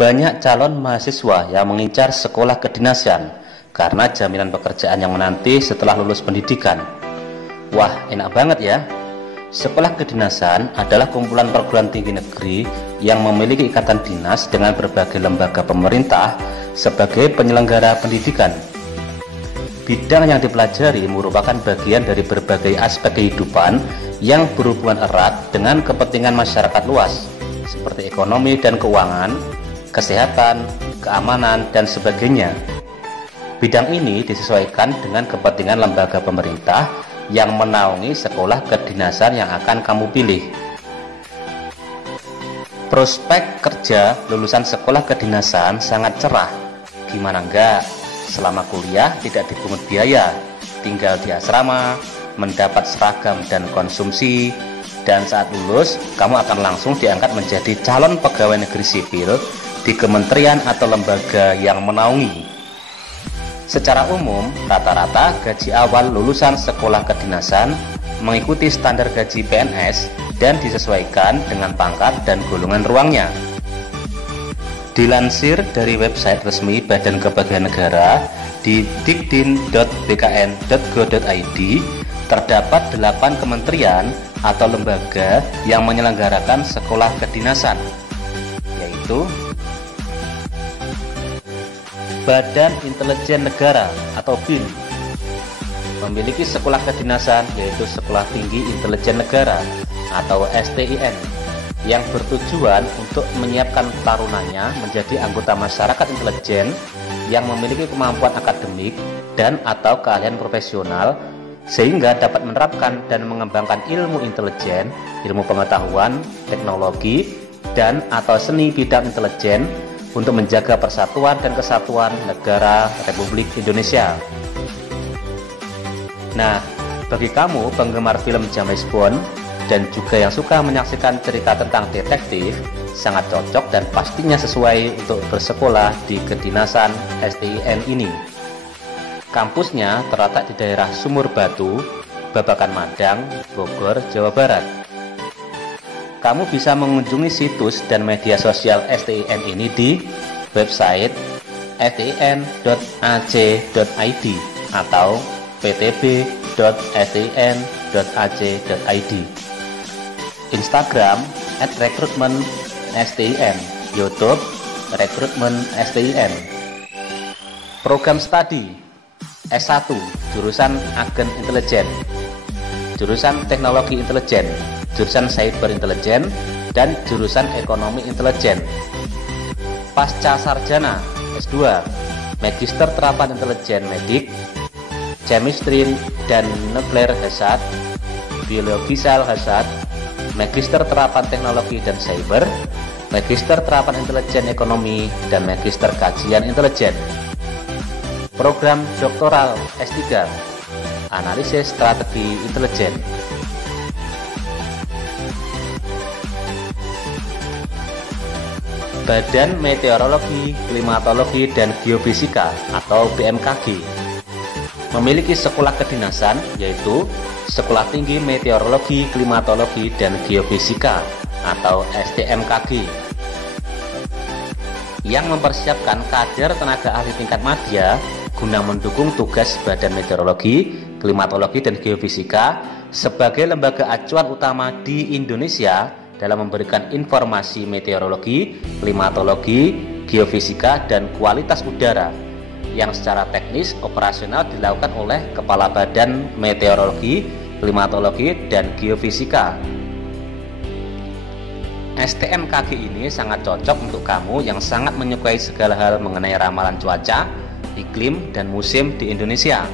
Banyak calon mahasiswa yang mengincar sekolah kedinasan karena jaminan pekerjaan yang menanti setelah lulus pendidikan. Wah, enak banget ya. Sekolah kedinasan adalah kumpulan perguruan tinggi negeri yang memiliki ikatan dinas dengan berbagai lembaga pemerintah sebagai penyelenggara pendidikan. Bidang yang dipelajari merupakan bagian dari berbagai aspek kehidupan yang berhubungan erat dengan kepentingan masyarakat luas, seperti ekonomi dan keuangan, kesehatan, keamanan, dan sebagainya. Bidang ini disesuaikan dengan kepentingan lembaga pemerintah yang menaungi sekolah kedinasan yang akan kamu pilih. Prospek kerja lulusan sekolah kedinasan sangat cerah. Gimana enggak? Selama kuliah tidak dipungut biaya, tinggal di asrama, mendapat seragam dan konsumsi, dan saat lulus kamu akan langsung diangkat menjadi calon pegawai negeri sipil di kementerian atau lembaga yang menaungi. Secara umum, rata-rata gaji awal lulusan sekolah kedinasan mengikuti standar gaji PNS dan disesuaikan dengan pangkat dan golongan ruangnya. Dilansir dari website resmi Badan Kepegawaian Negara di dikdin.bkn.go.id, terdapat 8 kementerian atau lembaga yang menyelenggarakan sekolah kedinasan, yaitu Badan Intelijen Negara atau BIN, memiliki sekolah kedinasan yaitu Sekolah Tinggi Intelijen Negara atau STIN, yang bertujuan untuk menyiapkan tarunanya menjadi anggota masyarakat intelijen yang memiliki kemampuan akademik dan atau keahlian profesional sehingga dapat menerapkan dan mengembangkan ilmu intelijen, ilmu pengetahuan, teknologi, dan atau seni bidang intelijen untuk menjaga persatuan dan kesatuan negara Republik Indonesia. Nah, bagi kamu penggemar film James Bond dan juga yang suka menyaksikan cerita tentang detektif, sangat cocok dan pastinya sesuai untuk bersekolah di kedinasan STIN ini. Kampusnya terletak di daerah Sumur Batu, Babakan Madang, Bogor, Jawa Barat. Kamu bisa mengunjungi situs dan media sosial STIN ini di website stin.ac.id atau ptb.stin.ac.id, Instagram @rekrutmen_stin, YouTube rekrutmen_stin. Program studi S1 jurusan Agen Intelijen, jurusan Teknologi Intelijen, jurusan Cyber Intelijen, dan jurusan Ekonomi Intelijen. Pasca sarjana S2 Magister Terapan Intelijen Medik, Chemistry dan Nuclear Hazard, Biological Hazard, Magister Terapan Teknologi dan Cyber, Magister Terapan Intelijen Ekonomi, dan Magister Kajian Intelijen. Program Doktoral S3 Analisis Strategi Intelijen. Badan Meteorologi, Klimatologi, dan Geofisika atau BMKG memiliki sekolah kedinasan yaitu Sekolah Tinggi Meteorologi, Klimatologi, dan Geofisika atau STMKG, yang mempersiapkan kader tenaga ahli tingkat madya guna mendukung tugas Badan Meteorologi, Klimatologi, dan Geofisika sebagai lembaga acuan utama di Indonesia dalam memberikan informasi meteorologi, klimatologi, geofisika, dan kualitas udara yang secara teknis operasional dilakukan oleh Kepala Badan Meteorologi, Klimatologi, dan Geofisika. STMKG ini sangat cocok untuk kamu yang sangat menyukai segala hal mengenai ramalan cuaca, iklim, dan musim di Indonesia.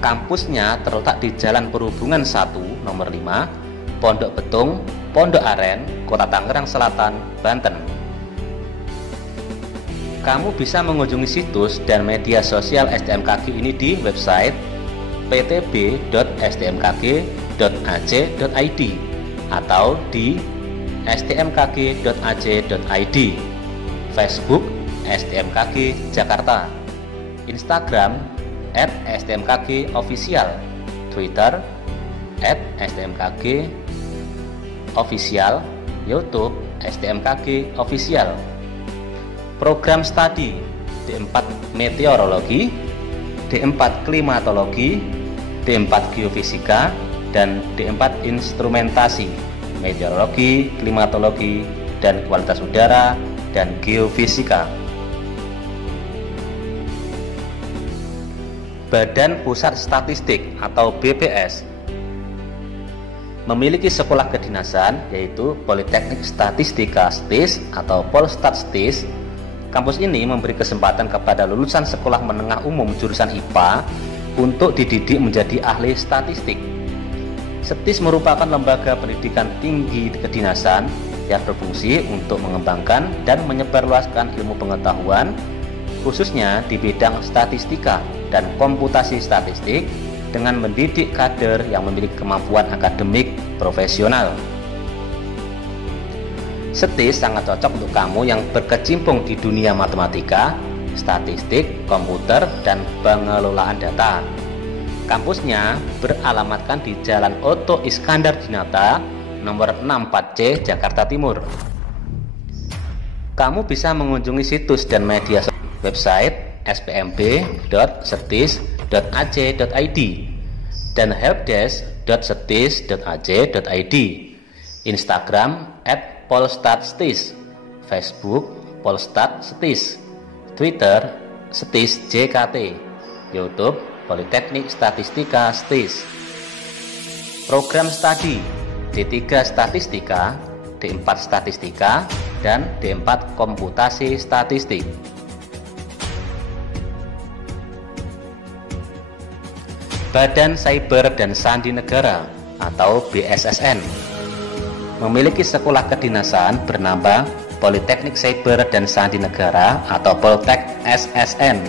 Kampusnya terletak di Jalan Perhubungan 1 nomor 5, Pondok Betung, Pondok Aren, Kota Tangerang Selatan, Banten. Kamu bisa mengunjungi situs dan media sosial STMKG ini di website ptb.stmkg.ac.id atau di stmkg.ac.id, Facebook STMKG Jakarta, Instagram @stmkg_official, Twitter @stmkg_official, YouTube STMKG Official. Program studi D4 meteorologi, D4 klimatologi, D4 geofisika, dan D4 instrumentasi, meteorologi, klimatologi, dan kualitas udara, dan geofisika. Badan Pusat Statistik atau BPS memiliki sekolah kedinasan, yaitu Politeknik Statistika STIS atau Polstat STIS. Kampus ini memberi kesempatan kepada lulusan sekolah menengah umum jurusan IPA untuk dididik menjadi ahli statistik. STIS merupakan lembaga pendidikan tinggi kedinasan yang berfungsi untuk mengembangkan dan menyebarluaskan ilmu pengetahuan, khususnya di bidang statistika dan komputasi statistik, dengan mendidik kader yang memiliki kemampuan akademik profesional. STIS sangat cocok untuk kamu yang berkecimpung di dunia matematika, statistik, komputer, dan pengelolaan data. Kampusnya beralamatkan di Jalan Oto Iskandar Dinata, nomor 64C, Jakarta Timur. Kamu bisa mengunjungi situs dan media website spmb.stis.ac.id dan helpdesk.stis.ac.id, Instagram @polstatstis, Facebook polstatstis, Twitter stisjkt, YouTube Politeknik Statistika STIS. Program studi D3 Statistika, D4 Statistika, dan D4 Komputasi Statistik. Badan Cyber dan Sandi Negara atau BSSN memiliki sekolah kedinasan bernama Politeknik Cyber dan Sandi Negara atau Poltek SSN,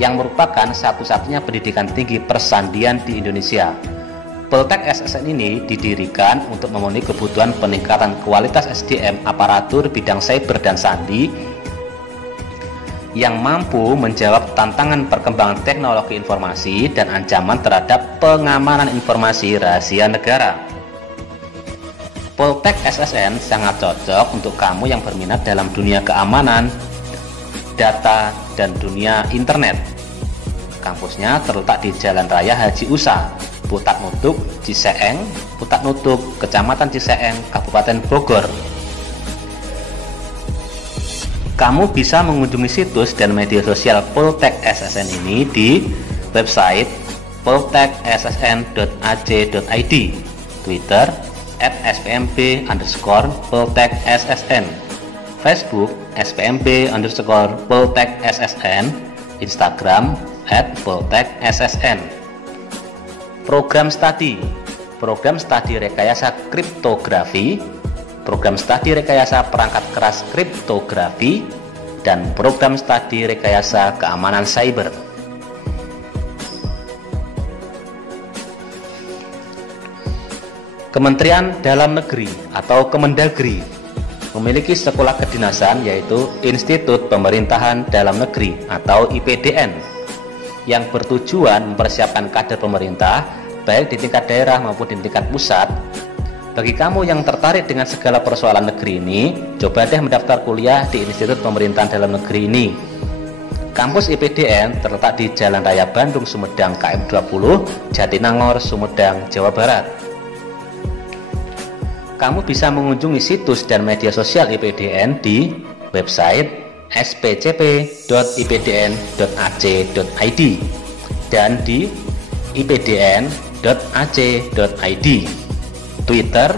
yang merupakan satu-satunya pendidikan tinggi persandian di Indonesia. Poltek SSN ini didirikan untuk memenuhi kebutuhan peningkatan kualitas SDM aparatur bidang cyber dan sandi yang mampu menjawab tantangan perkembangan teknologi informasi dan ancaman terhadap pengamanan informasi rahasia negara. Poltek SSN sangat cocok untuk kamu yang berminat dalam dunia keamanan, data, dan dunia internet. Kampusnya terletak di Jalan Raya Haji Usa, Putat Nutuk, Ciseeng, Putat Nutuk, Kecamatan Ciseeng, Kabupaten Bogor. Kamu bisa mengunjungi situs dan media sosial Poltek SSN ini di website poltekssn.ac.id, Twitter @spmb_poltekssn, Facebook spmb_poltekssn, Instagram @poltekssn. Program studi rekayasa kriptografi, program studi rekayasa perangkat keras kriptografi, dan program studi rekayasa keamanan cyber. Kementerian Dalam Negeri atau Kemendagri memiliki sekolah kedinasan, yaitu Institut Pemerintahan Dalam Negeri atau IPDN, yang bertujuan mempersiapkan kader pemerintah baik di tingkat daerah maupun di tingkat pusat. Bagi kamu yang tertarik dengan segala persoalan negeri ini, coba deh mendaftar kuliah di Institut Pemerintahan Dalam Negeri ini. Kampus IPDN terletak di Jalan Raya Bandung Sumedang KM 20, Jatinangor, Sumedang, Jawa Barat. Kamu bisa mengunjungi situs dan media sosial IPDN di website spcp.ipdn.ac.id dan di ipdn.ac.id, Twitter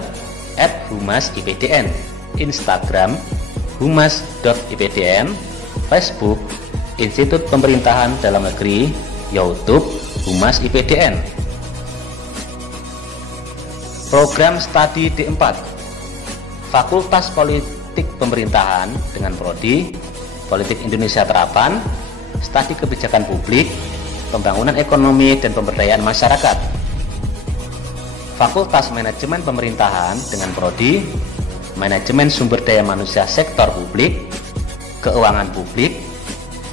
@humasipdn, Instagram humas.ipdn, Facebook Institut Pemerintahan Dalam Negeri, YouTube Humas IPDN. Program studi D4 Fakultas Politik Pemerintahan dengan prodi Politik Indonesia Terapan, Studi Kebijakan Publik, Pembangunan Ekonomi dan Pemberdayaan Masyarakat. Fakultas Manajemen Pemerintahan dengan prodi Manajemen Sumber Daya Manusia Sektor Publik, Keuangan Publik,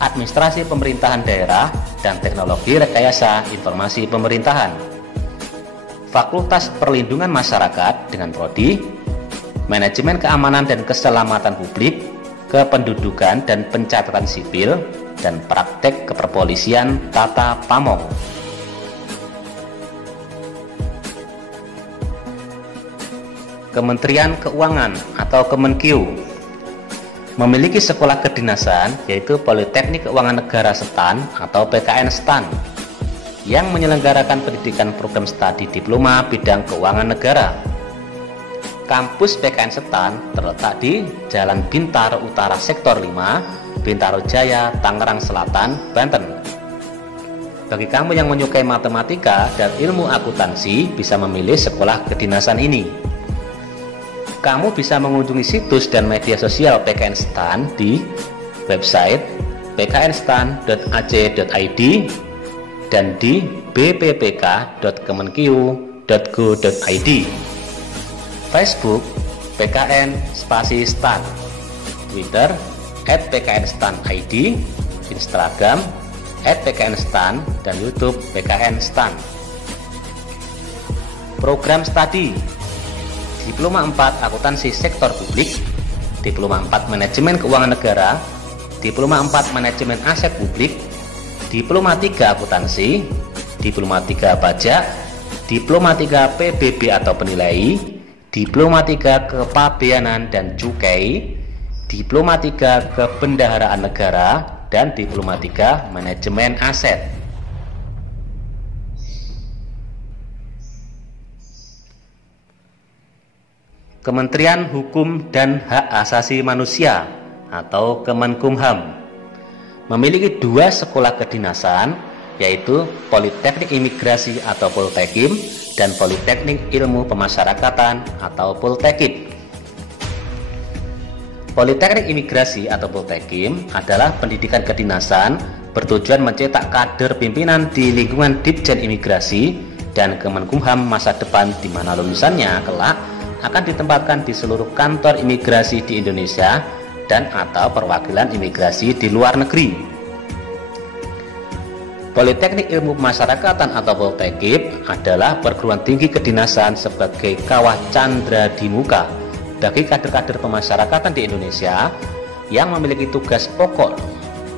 Administrasi Pemerintahan Daerah, dan Teknologi Rekayasa Informasi Pemerintahan. Fakultas Perlindungan Masyarakat dengan prodi Manajemen Keamanan dan Keselamatan Publik, kependudukan dan pencatatan sipil, dan praktek keperpolisian tata pamong. Kementerian Keuangan atau Kemenkeu memiliki sekolah kedinasan, yaitu Politeknik Keuangan Negara STAN atau PKN STAN, yang menyelenggarakan pendidikan program studi diploma bidang keuangan negara. Kampus PKN STAN terletak di Jalan Bintaro Utara Sektor 5, Bintaro Jaya, Tangerang Selatan, Banten. Bagi kamu yang menyukai matematika dan ilmu akuntansi, bisa memilih sekolah kedinasan ini. Kamu bisa mengunjungi situs dan media sosial PKN STAN di website pknstan.ac.id dan di bppk.kemenkeu.go.id, Facebook PKN _STAN, Twitter @PKNSTAN_ID, Instagram @PKNSTAN, dan YouTube PKN STAN. Program studi: Diploma 4 Akuntansi Sektor Publik, Diploma 4 Manajemen Keuangan Negara, Diploma 4 Manajemen Aset Publik, Diploma 3 Akuntansi, Diploma 3 Pajak, Diploma 3 PBB atau Penilai, Diploma 3 Kepabeanan dan Cukai, Diploma 3 Kebendaharaan Negara, dan Diploma 3 Manajemen Aset. Kementerian Hukum dan Hak Asasi Manusia atau Kemenkumham memiliki 2 sekolah kedinasan, yaitu Politeknik Imigrasi atau Poltekim dan Politeknik Ilmu Pemasyarakatan atau Poltekip. Politeknik Imigrasi atau Poltekim adalah pendidikan kedinasan bertujuan mencetak kader pimpinan di lingkungan Ditjen Imigrasi dan Kemenkumham masa depan, di mana lulusannya kelak akan ditempatkan di seluruh kantor imigrasi di Indonesia dan atau perwakilan imigrasi di luar negeri. Politeknik Ilmu Pemasyarakatan atau Poltekip adalah perguruan tinggi kedinasan sebagai kawah candra di muka bagi kader-kader pemasyarakatan di Indonesia yang memiliki tugas pokok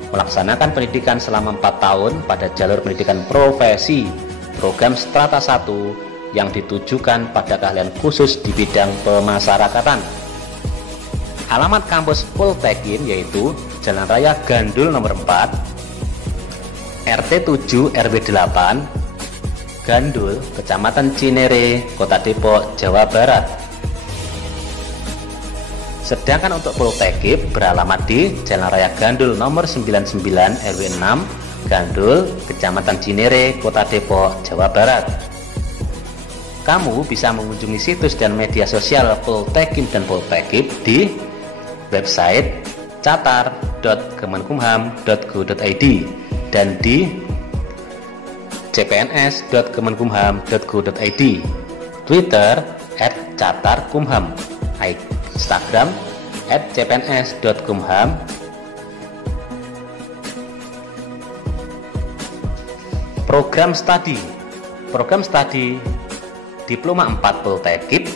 melaksanakan pendidikan selama 4 tahun pada jalur pendidikan profesi program Strata 1 yang ditujukan pada keahlian khusus di bidang pemasyarakatan. Alamat kampus Poltekim yaitu Jalan Raya Gandul nomor 4, RT 7 RW 8, Gandul, Kecamatan Cinere, Kota Depok, Jawa Barat. Sedangkan untuk Poltekim beralamat di Jalan Raya Gandul nomor 99 RW 6, Gandul, Kecamatan Cinere, Kota Depok, Jawa Barat. Kamu bisa mengunjungi situs dan media sosial Poltekim dan Poltekip di website catar.kemenkumham.go.id dan di cpns.kemenkumham.go.id, Twitter @catarkumham, Instagram @cpns.kumham. Program studi Diploma 4 Poltekip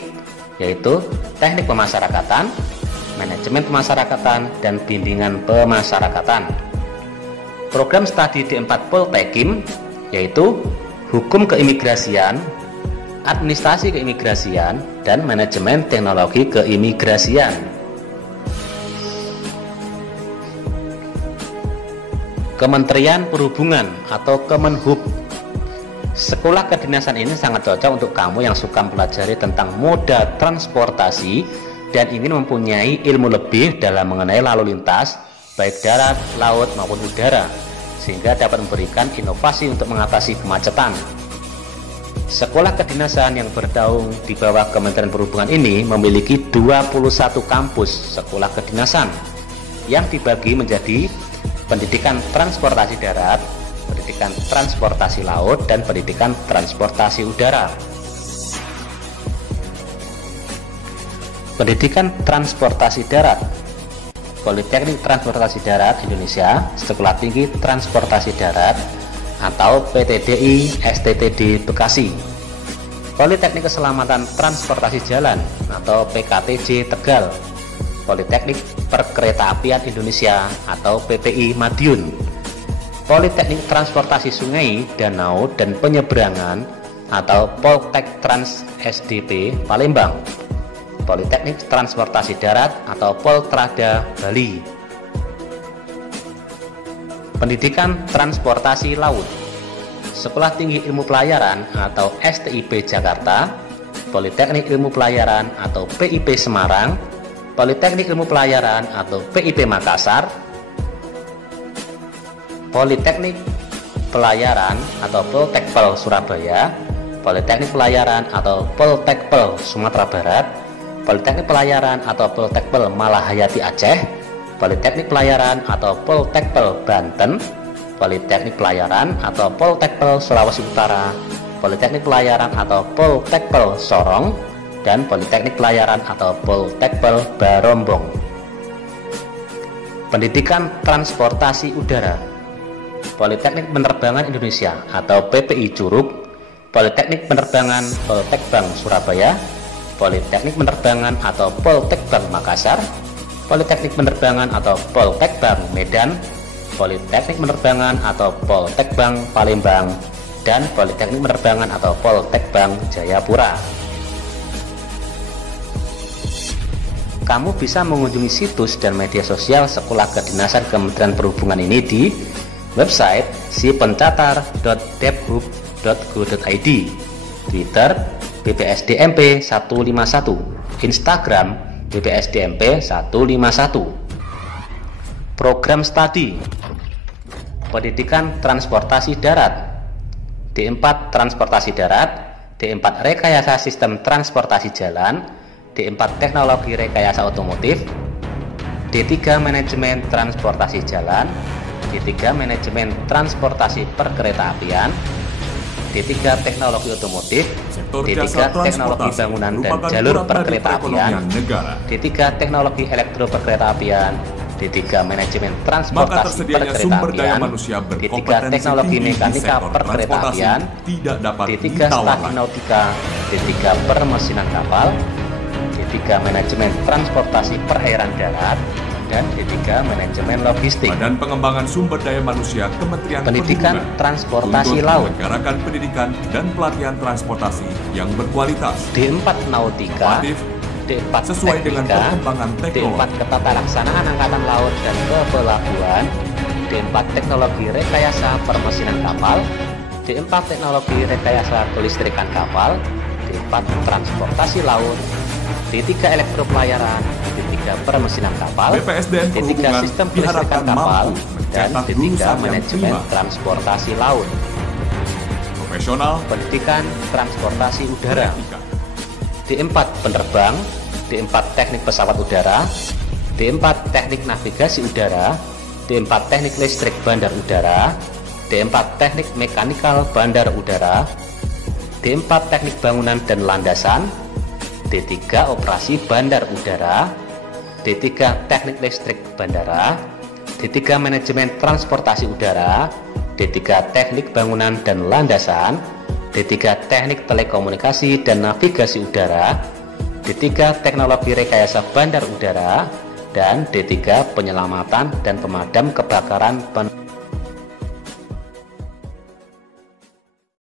yaitu Teknik Pemasyarakatan, Manajemen Pemasyarakatan, dan Bimbingan Pemasyarakatan. Program studi D4 Poltekim yaitu Hukum Keimigrasian, Administrasi Keimigrasian, dan Manajemen Teknologi Keimigrasian. Kementerian Perhubungan atau Kemenhub. Sekolah kedinasan ini sangat cocok untuk kamu yang suka mempelajari tentang moda transportasi dan ingin mempunyai ilmu lebih dalam mengenai lalu lintas, baik darat, laut, maupun udara, sehingga dapat memberikan inovasi untuk mengatasi kemacetan. Sekolah kedinasan yang bernaung di bawah Kementerian Perhubungan ini memiliki 21 kampus sekolah kedinasan yang dibagi menjadi pendidikan transportasi darat, pendidikan transportasi laut, dan pendidikan transportasi udara. Pendidikan transportasi darat: Politeknik Transportasi Darat Indonesia, Sekolah Tinggi Transportasi Darat atau PTDI STTD Bekasi. Politeknik Keselamatan Transportasi Jalan atau PKTJ Tegal. Politeknik Perkeretaapian Indonesia atau PPI Madiun, Politeknik Transportasi Sungai, Danau, dan Penyeberangan atau Poltek Trans SDP Palembang, Politeknik Transportasi Darat atau Poltrada Bali. Pendidikan Transportasi Laut, Sekolah Tinggi Ilmu Pelayaran atau STIP Jakarta, Politeknik Ilmu Pelayaran atau PIP Semarang, Politeknik Ilmu Pelayaran atau PIP Makassar, Politeknik Pelayaran atau Poltekpel Surabaya, Politeknik Pelayaran atau Poltekpel Sumatera Barat, Politeknik Pelayaran atau Poltekpel Malahayati Aceh, Politeknik Pelayaran atau Poltekpel Banten, Politeknik Pelayaran atau Poltekpel Sulawesi Utara, Politeknik Pelayaran atau Poltekpel Sorong, dan Politeknik Pelayaran atau Poltekpel Barombong. Pendidikan Transportasi Udara, Politeknik Penerbangan Indonesia atau PPI Curug, Politeknik Penerbangan Poltekbang Surabaya, Politeknik Penerbangan atau Poltekbang Makassar, Politeknik Penerbangan atau Poltekbang Medan, Politeknik Penerbangan atau Poltekbang Palembang, dan Politeknik Penerbangan atau Poltekbang Jayapura. Kamu bisa mengunjungi situs dan media sosial Sekolah Kedinasan Kementerian Perhubungan ini di website sipencatar.debhub.go.id, Twitter BPSDMP 151, Instagram BPSDMP 151. Program studi Pendidikan Transportasi Darat, D4 Transportasi Darat, D4 Rekayasa Sistem Transportasi Jalan, D4 Teknologi Rekayasa Otomotif, D3 Manajemen Transportasi Jalan, D3 Manajemen Transportasi Perkeretaapian, D3 Teknologi Otomotif, D3 Teknologi Bangunan dan Jalur Perkeretaapian, D3 Teknologi Elektroperkeretaapian, D3 Manajemen Transportasi Perkeretaapian, D3 Teknologi Mekanika Perkeretaapian, D3 Stasi Nautika, D3 Permesinan Kapal, D3 Manajemen Transportasi Perairan Darat, dan D3 Manajemen Logistik. Badan Pengembangan Sumber Daya Manusia Kementerian Pendidikan Perhubungan Transportasi untuk Laut, menyelenggarakan pendidikan dan pelatihan transportasi yang berkualitas, D4 Nautika, inovatif, D4 sesuai dengan Teknika, perkembangan D4 teknologi. Ketatalaksanaan Angkatan Laut dan Kepelabuhan, D4 Teknologi Rekayasa Permesinan Kapal, D4 Teknologi Rekayasa Kelistrikan Kapal, D4 Transportasi Laut, D3 Elektropelayaran, D3 Permesinan Kapal, BPSDM D3 Perhubungan Sistem diharapkan Kelistrikan Kapal, mampu dan mencetak D3 lulusan yang Manajemen prima, Transportasi Laut. profesional, Pendidikan Transportasi Udara, beretika, D4 Penerbang, D4 Teknik Pesawat Udara, D4 Teknik Navigasi Udara, D4 Teknik Listrik Bandar Udara, D4 Teknik Mekanikal Bandar Udara, D4 Teknik Bangunan dan Landasan, D3 Operasi Bandar Udara, D3 Teknik Listrik Bandara, D3 Manajemen Transportasi Udara, D3 Teknik Bangunan dan Landasan, D3 Teknik Telekomunikasi dan Navigasi Udara, D3 Teknologi Rekayasa Bandar Udara, dan D3 Penyelamatan dan Pemadam Kebakaran